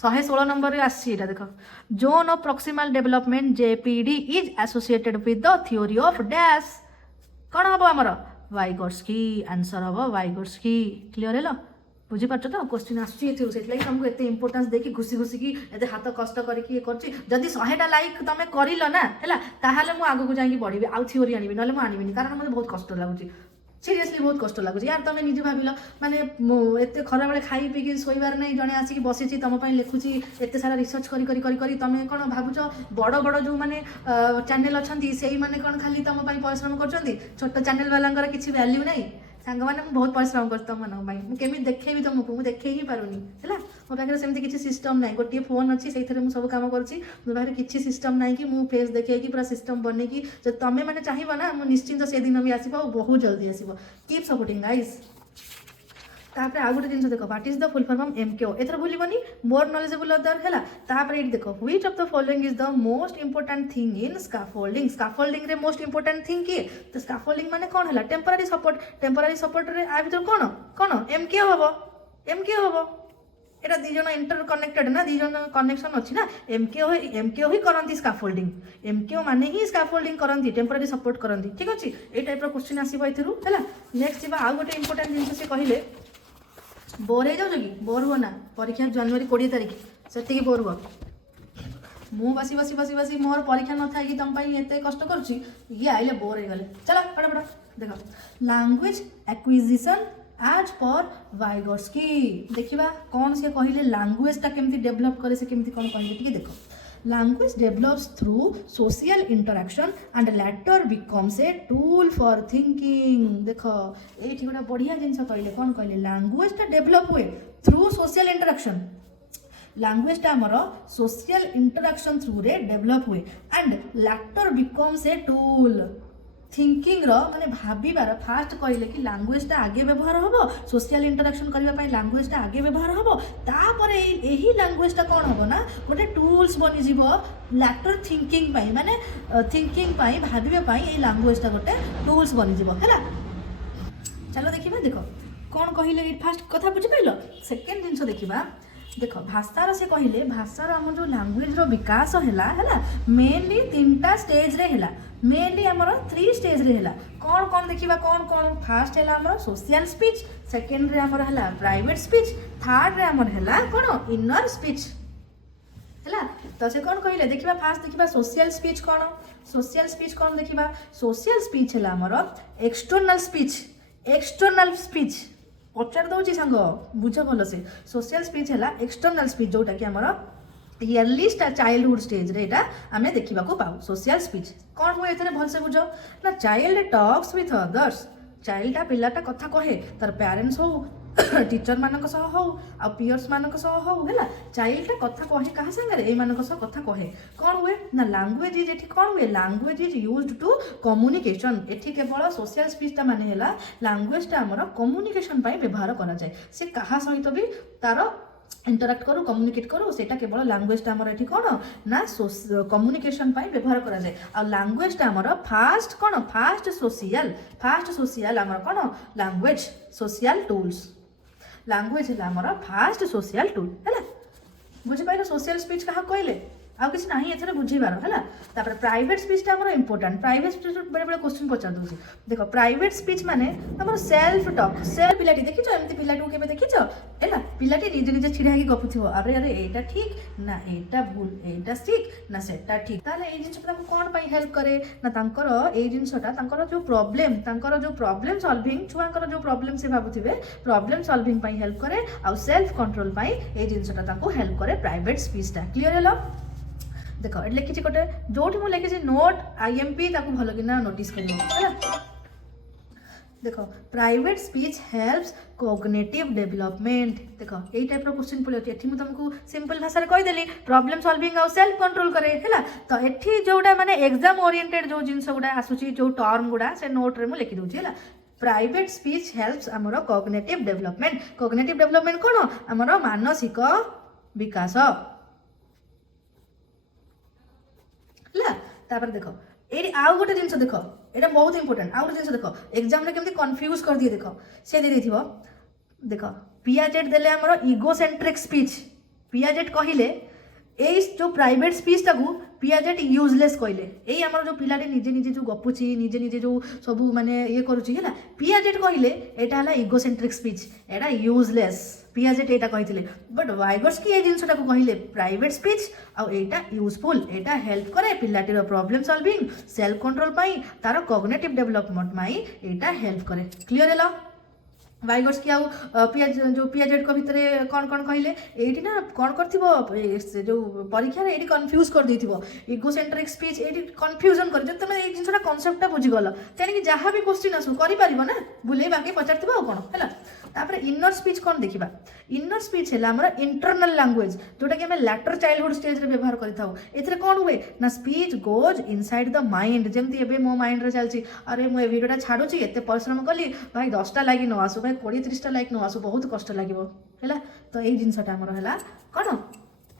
116 नंबर रे आसी देखो zone of proximal development JPD is associated with the theory of dash कौन हम आमर वाइगोर्स्की आंसर हम वाइगोर्स्की क्लियर है। बुझीपार तो क्वेश्चन आसुँच तुमको एत इंपोर्टान्स देकी घुसी घुसिकी एत हाथ कष्ट करके जदि 100टा लाइक तुम कर ना है मुझे आगू जाकि बढ़ी आउ थ्योरी आनी ना मुझे कारण मुझे बहुत कष्ट लगुच सीरियसली बहुत कष्ट लगुच यार तुम निजे भाविल माने एत खरा बेले खाई पीकी शोबार नहीं जड़े आसिक बसी तुम लिखुची एत सारा रिसर्च करी तुम कौन भावुच बड़ बड़ जो मैंने चैनल अच्छा से मैंने कौन खाली तुम परिश्रम कर छोट चैनल वाला किसी वैल्यू ना सांग मैंने बहुत परिश्रम कर तुम केमी देखेबी तुमको मुझे देखे ही पारुनी है मो पाखे सेमती किसी सिस्टम ना गोटे फोन अच्छी से सब कम करुँच मो पाखे किसी सिस्टम ना कि मुझे फेस देखे पूरा सिस्टम बनई जो तुम मैंने चाहिए ना मुझे निश्चिंत से दिन भी आसो बहुत जल्दी आसो कीप सपोर्टिंग गाइस। तापर आउ गोटे जिन देख what is the full form of MKO एथर भूलनी मोर नॉलेजेबल अदर है। तापर ये देख which of the following is the most important thing in scaffolding scaffolding रे मोस्ट इंपोर्टेंट थिंग किए तो स्काफोल्डिंग माने कौन है टेम्पररी सपोर्ट रे आ भीतर कौन कौन एमकेओ हम एटा दी जन इंटर कनेक्टेड ना दी जन कनेक्शन अच्छी ना एमकेओ ही करती स्काफोल्डिंग एमकेओ माने ही स्काफोल्डिंग करती टेम्पररी सपोर्ट करती ठीक अच्छे ये टाइप क्वेश्चन आसो है। नेक्स्ट आउ गोटे इंपोर्टेंट जिन से कहले बोर हो जाओ कि बोर हुआ ना परीक्षा जनवरी 20 तारिख से बोर हुआ मु बसी बसी बसी बसी मोर परीक्षा न था कि तुम एत कष्ट कर आइले बोर हो गले चलो फटाफट देख लैंग्वेज एक्विजिशन एज पर वाइगोर्स्की देखा कौन से कहले लैंग्वेजटा केमती डेभलप करे से केमती कौन कहले देख language develops through social interaction and later becomes a tool for thinking। देख ये गोटे बढ़िया जिनस कहले कौन कहले लैंग्वेजटा डेभलप हुए थ्रू सोशल इंटराक्शन लैंग्वेजटा आमर सोशल इंटराक्शन थ्रू रे डेभलप हुए and later becomes a tool thinking माने भाबार फास्ट कहले कि लैंग्वेजटा आगे व्यवहार हम सोशल इंटराक्शन करने लैंग्वेजटा आगे व्यवहार हम तापर यही लैंग्वेजटा कौन हम ना गोटे टूल्स बनीज लैटर थिंकिंग माने थिंकिंग भाविबा ये लैंग्वेजटा गोटे टूल्स बनीज है। चलो देखा देख कौन कहले फास्ट कथा बुझीपार सेकेंड जिन देखा देख भाषार से कहले भाषार आम जो लैंग्वेज विकास है मेनली 3टा स्टेज रे है मेनली आमर 3 स्टेज रे है कौन कौन देखा कौन कौन फास्ट है आमर सोशल स्पीच सेकेंड रे आमर है प्राइवेट स्पीच थर्ड रे आमर है कौन इनर स्पीच है। तो से कौन कहले देखिबा फास्ट देखिबा सोशल स्पीच कौन देखिबा सोशल स्पीच है हमर एक्सटर्नल स्पीच पचार दउची सांग बुझ भल से सोशल स्पीच है एक्सटर्नल स्पीच जोटा कि हमर इयरली चाइल्डहुड स्टेज रे एटा आमे देखिबा को पाऊ सोशल स्पीच कौन हुए एथरे भल से बुझ ना चाइल्ड टॉक्स विथ अदर्स चाइल्डा पिलाटा कथा कहे तार पेरेंट्स हो टीचर मानक सह हो आ पियर्स मानक सह हो हैला चाइल्डटा कथा कहे कहा संगे ए मानक सह कथा कहे कौन हुए ना लैंग्वेज इज एठी कौन हुए language is used to communication एठी केवल सोशल स्पीचटा माने हैला लैंग्वेजटा हमर कम्युनिकेशन पई व्यवहार करा जाय से कहा सहित भी तार इंटराक्ट करू कम्युनिकेट करू सेटा केवल लैंग्वेजटा हमर एठी कोन ना कम्युनिकेशन पई व्यवहार करा जाय आ लैंग्वेजटा हमर फास्ट सोशल हमर कोन लैंग्वेज सोशल टूल्स लैंग्वेज है हमर फास्ट सोशल टूल हैला बुझि पाइलो सोशल स्पीच कहा कहले आउ किसी नहीं एथरे बुझीबार है तापर प्राइवेट स्पीचटा हमर इंपोर्टेंट प्राइवेट स्पीच बड़े बड़े क्वेश्चन पचार दूसरी देखो प्राइवेट स्पीच माने हमर सेल्फ टॉक सेल्फ पिलाटी देखिछो एमती पिलाटी को केबे देखिछो हैला पिलाटी निजे निजे छिड़ा हेकी गपुथिबो अरे अरे एटा ठीक ना एटा भूल एटा ठीक ना सेटा ठीक ताले ए जिंस हमको कोन पई हेल्प करे ना तांकर ए जिंसटा तांकर जो प्रॉब्लम सॉल्विंग छुआंकर जो प्रॉब्लम से भाबुथिबे प्रॉब्लम सॉल्विंग पई हेल्प करे आ सेल्फ कंट्रोल पई ए जिंसटा तांको हेल्प करे प्राइवेट स्पीचटा क्लियर हेलो देख ये लिखी गोटे जो लिखी नोट आईएमपी ताकू भल कि नोटिस कर देख private speech helps cognitive development देख यही टाइप क्वेश्चन पड़े ये तुमको सिंपल भाषा में कहीदेली प्रॉब्लम सॉल्विंग और सेल्फ कंट्रोल करे है तो ये जोड़ा माने एग्जाम ओरिएंटेड जो जिनस गुड़ा आसूची जो टर्म गुड़ा से नोट रे मु लिखि दूची है प्राइवेट स्पीच हेल्प्स आमर कोग्निटिव डेवलपमेंट कौन आमर मानसिक विकास तापर देख ये आउ गोटे जिनस देख ये बहुत इंपोर्टेंट आउ गोटे जिनस देख एग्जाम रे केमती कन्फ्यूज कर दिए देख से दे देथिबो देख पियाजेट देले हमर इगोसेंट्रिक स्पीच पियाजेट कहिले ए जो प्राइवेट स्पीच टाकू पियाजेट यूजलेस कहले यही आमर जो पिलाटी निजे निजे जो गपुची निजे निजे जो सब माने ये करुची है पियाजेट कहले एटा हला egocentric speech Etah useless Piaget Etah कहिथिले but वाइगर्सकी ए जिनसटा को कहिले प्राइवेट स्पीच आ एटा यूजफुल एटा हेल्प करे पिलाटीर प्रॉब्लम सॉल्विंग सेल्फ कंट्रोल पाई तार कॉग्निटिव डेवलपमेंट माई एटा हेल्प करे क्लियर हैला वाइगर्स की आउ पियाजेट को भितर कौन कौन कहले ये ना कौन कर जो परीक्षा ये कन्फ्यूज कर देथिबो इगोसेंट्रिक स्पीच ये कन्फ्यूजन कर तुम ये जिनसा कनसेप्टा बुझीगल तेणिक जहाँ भी क्वेश्चन आसू कर बुले बाकी पचार कौन है तापर इनर स्पीच कौन देखा इनर स्पीच है आम इंटरनल लैंग्वेज जोटा कि आम लैटर चाइल्डहुड स्टेज रे व्यवहार करें कौन हुए ना speech goes inside the mind जमती एबे मो माइंड रे चलची अरे मु ए वीडियोटा छाड़ुची एते परिश्रम कली भाई 10टा लाइक न आसू भाई 20-30टा लाइक न आसू बहुत कष्ट लागिवो हैला तो ए जिनसटा हमर हैला कोन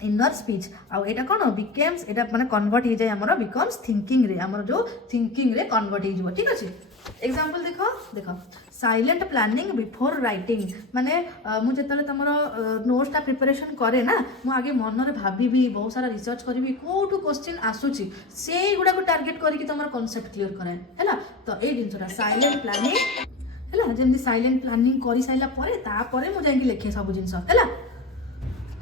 इनर स्पीच आउ एटा कोन बिकेम्स एटा माने कन्वर्ट हो जाए हमर बिकम्स थिंकिंग रे हमर जो थिंकिंग रे कन्वर्ट हो जिवो ठीक अछि एग्जांपल देखो साइलेंट प्लानिंग बिफोर राइटिंग माने मु जेतले तमरो नोट्सटा प्रिपरेशन करे ना मु आगे मन रे भाबीबी बहुत सारा रिसर्च करबी कोठू क्वेश्चन आसुची सेई गुडा को टारगेट करी कि तमरो कांसेप्ट क्लियर करे हैला तो ए जिनसटा साइलेंट प्लानिंग हैला जेमती साइलेंट प्लानिंग करि साइला परे ता परे मु जाई लिखे सब जिनस हैला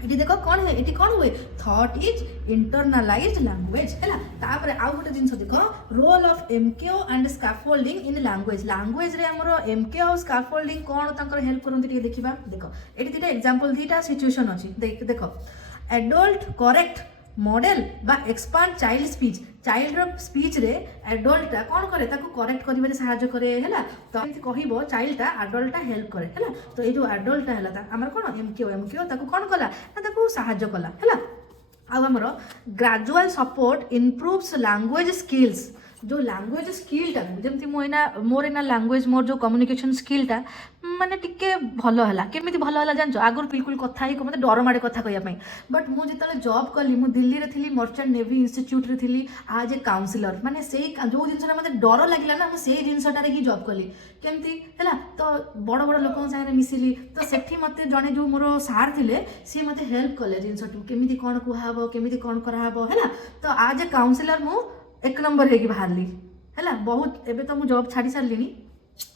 ये देख कौन है ये कौन हुए थॉट इज इंटरनलाइज्ड लैंग्वेज है तापर आउ गोटे जिनस देख role of MKO and scaffolding in language रे हमर एमकेओ और स्कैफोल्डिंग कौन तांकर हेल्प करंती देखिबा देख एटी दुटा एग्जांपल दुटा सिचुएशन अछि देख एडल्ट करेक्ट मॉडल बा expand child speech child speech रे एडल्टा कौन करे ताको करेक्ट करिबारे सहायता करे हैला तो एमति कहिबो चाइल्डटा एडल्टा हेल्प करे हैला तो ए जो एडल्टा हैला ता हमर कोन एमकेओ ताको कौन कला ना ताको सहायता कला हैला आ हमर gradual support improves language skills जो लैंग्वेज स्किलटा जमती मोर एना लैंग्वेज मोर जो कम्युनिकेशन स्किलटा माने टिके भल है केमी भल है जान आगुरी बिल्कुल कथा ही मतलब डर माड़े कथा कहवाई बट मुझे जो जॉब कली मु दिल्ली रे थी मर्चेंट नेवी इंस्टीट्यूट रे थी आज ए काउंसिलर माने से जो जिनसा मतलब डर लगे ना मुझे जिनसटारे ही जॉब कली केमती है तो बड़ बड़ लोक सागर मिसिली तो सेठी मत जड़े जो मोर सार थे सी मत हेल्प कले जिनसटू केमी कौन कहब केमी कौन कराब है तो आज ए काउंसिलर मु 1 नंबर है बाहरली है बहुत एबे तो मु जॉब छाड़ी सारे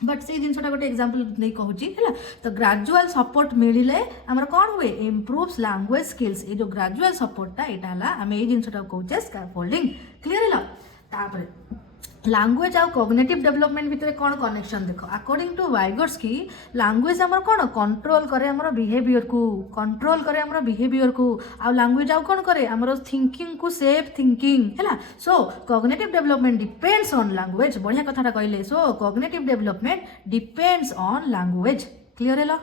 बट से जिनसा गोटे एग्जांपल नहीं कहूँ है तो ग्रेजुअल सपोर्ट मिले आमर कौन हुए इम्प्रूव्स लैंग्वेज स्किल्स ये जो ग्रेजुअल सपोर्टा यहाँ आम ये जिनसा कहे स्कैफोल्डिंग क्लियर है तापर लैंग्वेज आउ कॉग्निटिव डेवलपमेंट भितर कौन कनेक्शन देख अकॉर्डिंग टू वाइगोट्स्की लैंग्वेज आमर कौन कंट्रोल करे आमर बिहेवियर को कंट्रोल करे आमर बिहेवियर को आउ लैंग्वेज आउ कौन करे आमर थिंकिंग को सेफ थिंकिंग है so cognitive development depends on language बढ़िया कथाटा कहले so cognitive development depends on language clear है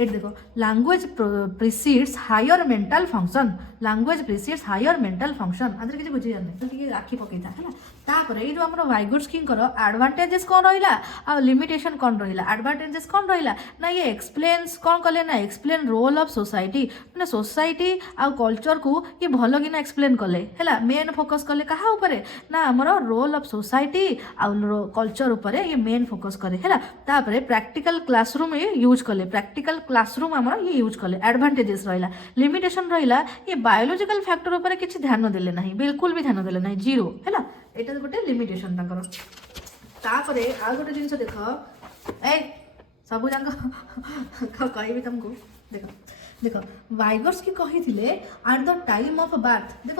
ये देखो language precedes higher mental function language precedes higher mental function आदि किसी बुझी जाने आखि पकईता है तापर ये जो आम वाइगोट्स्की एडवांटेजेस कौन रहा आ लिमिटेशन कौन रहा एडवांटेजेस कौन रहा ना ये एक्सप्लेन्स कौन कले ना एक्सप्लेन रोल ऑफ सोसाइटी मैंने सोसाइटी आ कल्चर को ये भल कि एक्सप्लेन कले है मेन फोकस कले क्या उपरे ना आमर रोल ऑफ सोसाइटी आ कल्चर उपरे ये मेन फोकस करे है तापर प्रैक्टिकल क्लासरूम ये यूज कले प्रैक्टिकल क्लासरूम आमर ये यूज कले एडवांटेजेस रहा लिमिटेशन रहा ये बायोलॉजिकल फैक्टर उपर किसी ध्यान देले ना बिल्कुल भी ध्यान देले ना जीरो है एटा गोटे लिमिटेशन तापर आ गोटे जिनस देख ए सब जाक कहि तुमको देख देख वाइगोट्स्की कही at the time of birth देख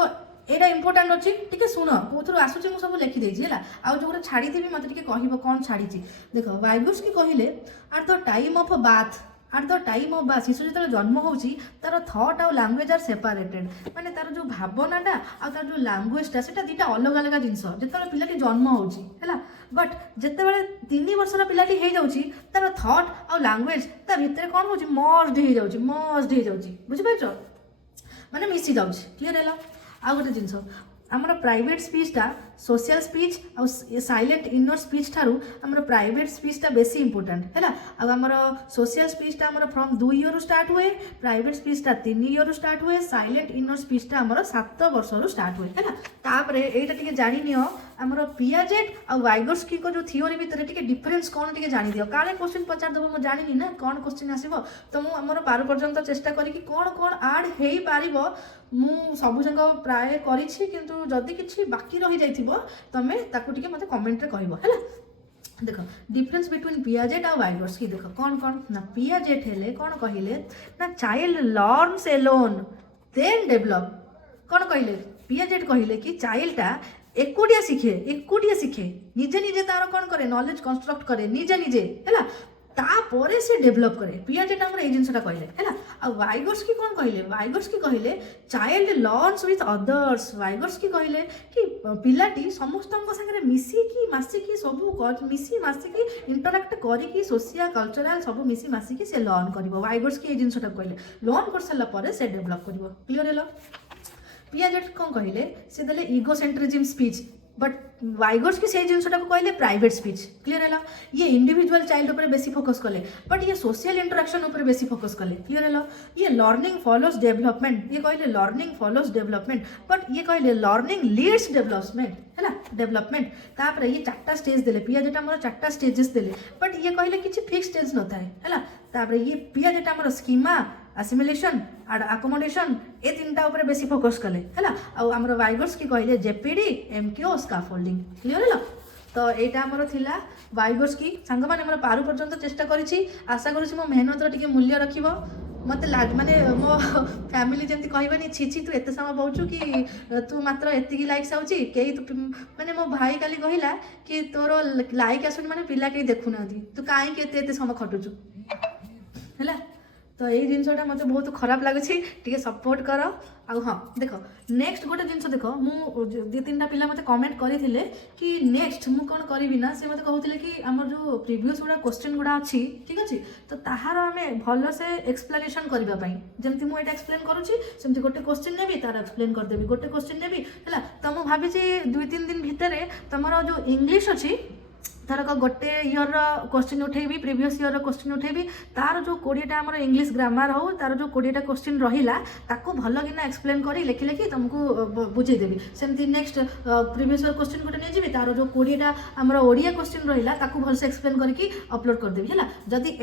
एटा इंपोर्टेंट अच्छी टी शुण कौन आसूँ मुझे सब लिखिदे है आउ जो छाड़ी मत कह कौन छाड़ी देख वाइगोट्स्की कहले at the time of birth at the time of birth शिशु जो जन्म होची तार थॉट आउ लैंग्वेज आर सेपरेटेड माने तार जो भावनाटा आ तार जो लैंग्वेजटा सेटा दुटा अलग अलग जिनस जिते पिलाटी जन्म होची है बट जिते बड़े 3 वर्षर पिलाटी हो जाऊँगी तार थॉट आउ लैंग्वेज ता भितर कौन हो मर्ज हो बुझीपार माने मिसी जाऊँ क्लीयर है आ गोटे जिनस आमर प्राइवेट स्पीचटा सोशल स्पीच आ साइलेंट इनर स्पीच ठारू आमर प्राइवेट स्पीचटा बेसी इंपोर्टेंट है आमर सोशल स्पीचटा आमर फ्रॉम 2 ईयर स्टार्ट हुए प्राइवेट स्पीचटा 3 ईयर स्टार्ट हुए साइलेंट इनर स्पीचटा आमर 7 वर्षर स्टार्ट हुए है तापर एटा टिके जानि नियो आमर पियाजेट आ वाइगोट्स्की को जो थियोरी भितर टिके डिफरेंस कौन टिके जानि दियो काले क्वेश्चन पचार दबो म जानिनी ना कौन क्वेश्चन आसीबो तो मु आमर पार पर्यंत चेष्टा करी कि कौन कौन ऐड हेई पारिबो मु सबु जंग प्राय करिछि किंतु जदी किछि बाकी रहि जाइथिबो तमे ताकू टिके मते कमेंट रे कहबो हैला देख डिफरेंस बिटवीन पियाजेट और वाइगोट्स्की देख कौन कौन ना पियाजेट हेले कौन कहिले ना child learns alone then develop कौन कहिले पियाजेट कहिले कि चाइल्डटा एकुटिया शिखे निजे निजे तार कौन करे नॉलेज कंस्ट्रक्ट करे निजे निजे है तापर से डेभलप करे पियाजेट आमर ये जिनसा कहले है आ वाइगोट्स्की कौन कहले वाइगोट्स्की कहले चाइल्ड लर्न्स विथ अदर्स वाइगोट्स्की कहले कि पिलाटी समस्त सागर मिसिकी मासिकी सब मिसी मासिकी इंटराक्ट करिकी सोशियल कल्चरल सब मिसी मासिकी से लर्न कर वाइगोट्स्की ये जिनसा कहले लर्न कर सारा पर से डेभलप कर क्लीयर है पियाजेट कौन कहले से देले इगोसेंट्रिज्म स्पीच बट वाइगोट्स्की से जिनसा को कहले प्राइवेट स्पीच क्लीयर है ये इंडिविजुअल चाइल्ड उपर बेसी फोकस कले बट ये सोशल इंटरेक्शन उपर बेसी फोकस कले क्लीयर है ये लर्निंग फॉलोज डेवलपमेंट ये कहले लर्निंग फॉलोज डेवलपमेंट बट ये कहले लर्निंग लीड्स डेवलपमेंट है डेवलपमेंट तापर ये 4टा स्टेज देले पियाजेट आमर 4टा स्टेजेस देले बट ये कहले किछि फिक्स स्टेज न थाए है तापर ये पियाजेट आमर स्कीमा असिमिलेशन आड अकोमोडेशन ए 3टा ऊपर बेसी फोकस कले है आमर वाइगोट्स्की कहले जेपीडी एमक्यू स्कैफोल्डिंग क्लीयर है तो यहाँ आमर थिला वाइगोट्स्की सांग माने मोर पारु पर्यंत चेष्टा करिछि आशा करुछि मो मेहनतर टिके मूल्य रखिबो मत लाग माने मो फैमिली जमती कहबानी छी तू एत समय बहुचु कि तू मात्र एतिकी लाइक्स आउची कई तू माने मो भाई काली कहिला कि तोर लाइक आसुनी माने पिला कई देखु ना तू काहे के एते समय खटुचु हैला तो ये जिनसा मत बहुत खराब लगे सपोर्ट कर आ हाँ देख नेक्स्ट गोटे जिन देख मुझे 2-3टा पिला मत कमेंट करते कि नेक्स्ट मुझे कौन करी ना से मत कहते कि आम जो प्रीवियस गुड़ा क्वेश्चन गुड़ा अच्छी ठीक अच्छे तो ताहार आम भल से एक्सप्लेनेशन करने जमी मुझे एक्सप्लेन करुँची गोटे क्वेश्चन नेबी तार एक्सप्लेन करदेवी गोटे क्वेश्चन नेबी है तो मुझे भावी 2-3 दिन भितर तुम जो इंग्लीश अच्छी धरक गोटे इयर क्वेश्चन उठेबी प्रीवियस इयर क्वेश्चन उठेबी तार जो 20टा आमर इंग्लिश ग्रामर हो तार जो 20टा क्वेश्चन रहिला ताको भल किना एक्सप्लेन करी लेखि लेखि तुमको बुझेदेवी सेमती नेक्स्ट प्रीवियस इयर क्वेश्चन गोटे नहीं जी तार जो 20टा आमर ओडिया क्वेश्चन रहिला ताको भल से एक्सप्लेन करके अपलोड करदेवी है जदि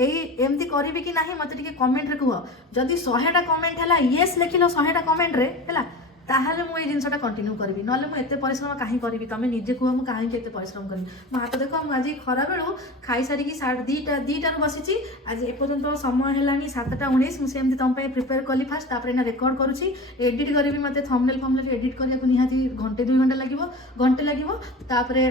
एमती करी कि ना मत टे कमेंट रे कह जदि 100टा कमेंट है येस लिखिल 100टा कमेंट रे है ତାହେଲେ ମୁଁ ଏଇ ଜିନିଷଟା କଣ୍ଟିନ୍ୟୁ କରିବି, ନହେଲେ ମୁଁ ଏତେ ପରିଶ୍ରମ କାହିଁ କରିବି? ତମେ ନିଜେ କୁହ ମୁଁ କାହିଁକି ଏତେ ପରିଶ୍ରମ କରିବି? ମୋ ହାତ ଦେଖ, ମୁଁ ଆଜି ଖରାବେଳୁ ଖାଇସାରିକି 2:30ରୁ ବସିଛି, ଆଜି ଏପର୍ଯ୍ୟନ୍ତ ସମୟ ହେଲାଣି 7:19। ମୁଁ ସେମିତି ତମ ପାଇଁ ପ୍ରିପେୟାର କଲି ଫାଷ୍ଟ, ତାପରେ ଏଇନା ରେକର୍ଡ଼ କରୁଛି, ଏଡ଼ିଟ୍ କରିବି। ମୋତେ ଥମ୍ବନେଲ୍ ଏଡ଼ିଟ୍ କରିବାକୁ ନିହାତି 1-2 ଘଣ୍ଟା ଲାଗିବ, ଘଣ୍ଟେ ଲାଗିବ। ତାପରେ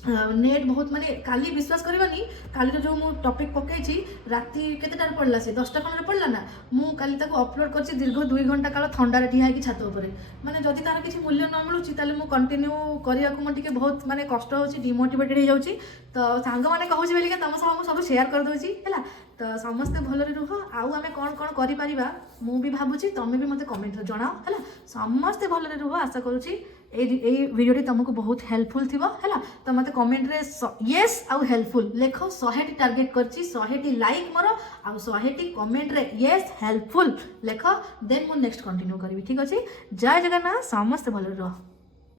ନେଟ୍ ବହୁତ, ମାନେ କାଲି ବିଶ୍ୱାସ କରିବନି, କାଲିର ଯେଉଁ ମୁଁ ଟପିକ୍ ପକାଇଛି ରାତି କେତେଟାରେ ପଡ଼ିଲା, ସେ 10ଟା ଖଣ୍ଡରେ ପଡ଼ିଲା ନା। ମୁଁ କାଲି ତାକୁ ଅପଲୋଡ଼ କରିଛି ଦୀର୍ଘ 2 ଘଣ୍ଟା କାଳ ଥଣ୍ଡାରେ ଠିଆ ହେଇକି ଛାତ ଉପରେ। ମାନେ ଯଦି ତାର କିଛି ମୂଲ୍ୟ ନ ମିଳୁଛି ତାହେଲେ ମୁଁ କଣ୍ଟିନ୍ୟୁ କରିବାକୁ ମୁଁ ଟିକେ ବହୁତ ମାନେ କଷ୍ଟ ହେଉଛି, ଡିମୋଟିଭେଟେଡ଼ ହେଇଯାଉଛି। ତ ସାଙ୍ଗମାନେ କହୁଛି ବୋଲିକା ତମ ସହ ମୁଁ ସବୁ ସେୟାର କରିଦେଉଛି ହେଲା। ତ ସମସ୍ତେ ଭଲରେ ରୁହ, ଆଉ ଆମେ କ'ଣ କ'ଣ କରିପାରିବା ମୁଁ ବି ଭାବୁଛି, ତମେ ବି ମୋତେ କମେଣ୍ଟରେ ଜଣାଅ ହେଲା। ସମସ୍ତେ ଭଲରେ ରୁହ, ଆଶା କରୁଛି ଏଇ ଭିଡ଼ିଓଟି ତୁମକୁ ବହୁତ ହେଲ୍ପଫୁଲ୍ ଥିବ ହେଲା। ତ ମୋତେ କମେଣ୍ଟରେ ୟେସ୍ ଆଉ ହେଲ୍ପଫୁଲ୍ ଲେଖ। 100ଟି ଟାର୍ଗେଟ୍ କରିଛି, 100ଟି ଲାଇକ୍ ମୋର, ଆଉ 100ଟି କମେଣ୍ଟରେ ୟେସ୍ ହେଲ୍ପଫୁଲ୍ ଲେଖ। ଦେନ୍ ମୁଁ ନେକ୍ସଟ କଣ୍ଟିନ୍ୟୁ କରିବି, ଠିକ୍ ଅଛି। ଜୟ ଜଗନ୍ନାଥ, ସମସ୍ତେ ଭଲରେ ରୁହ।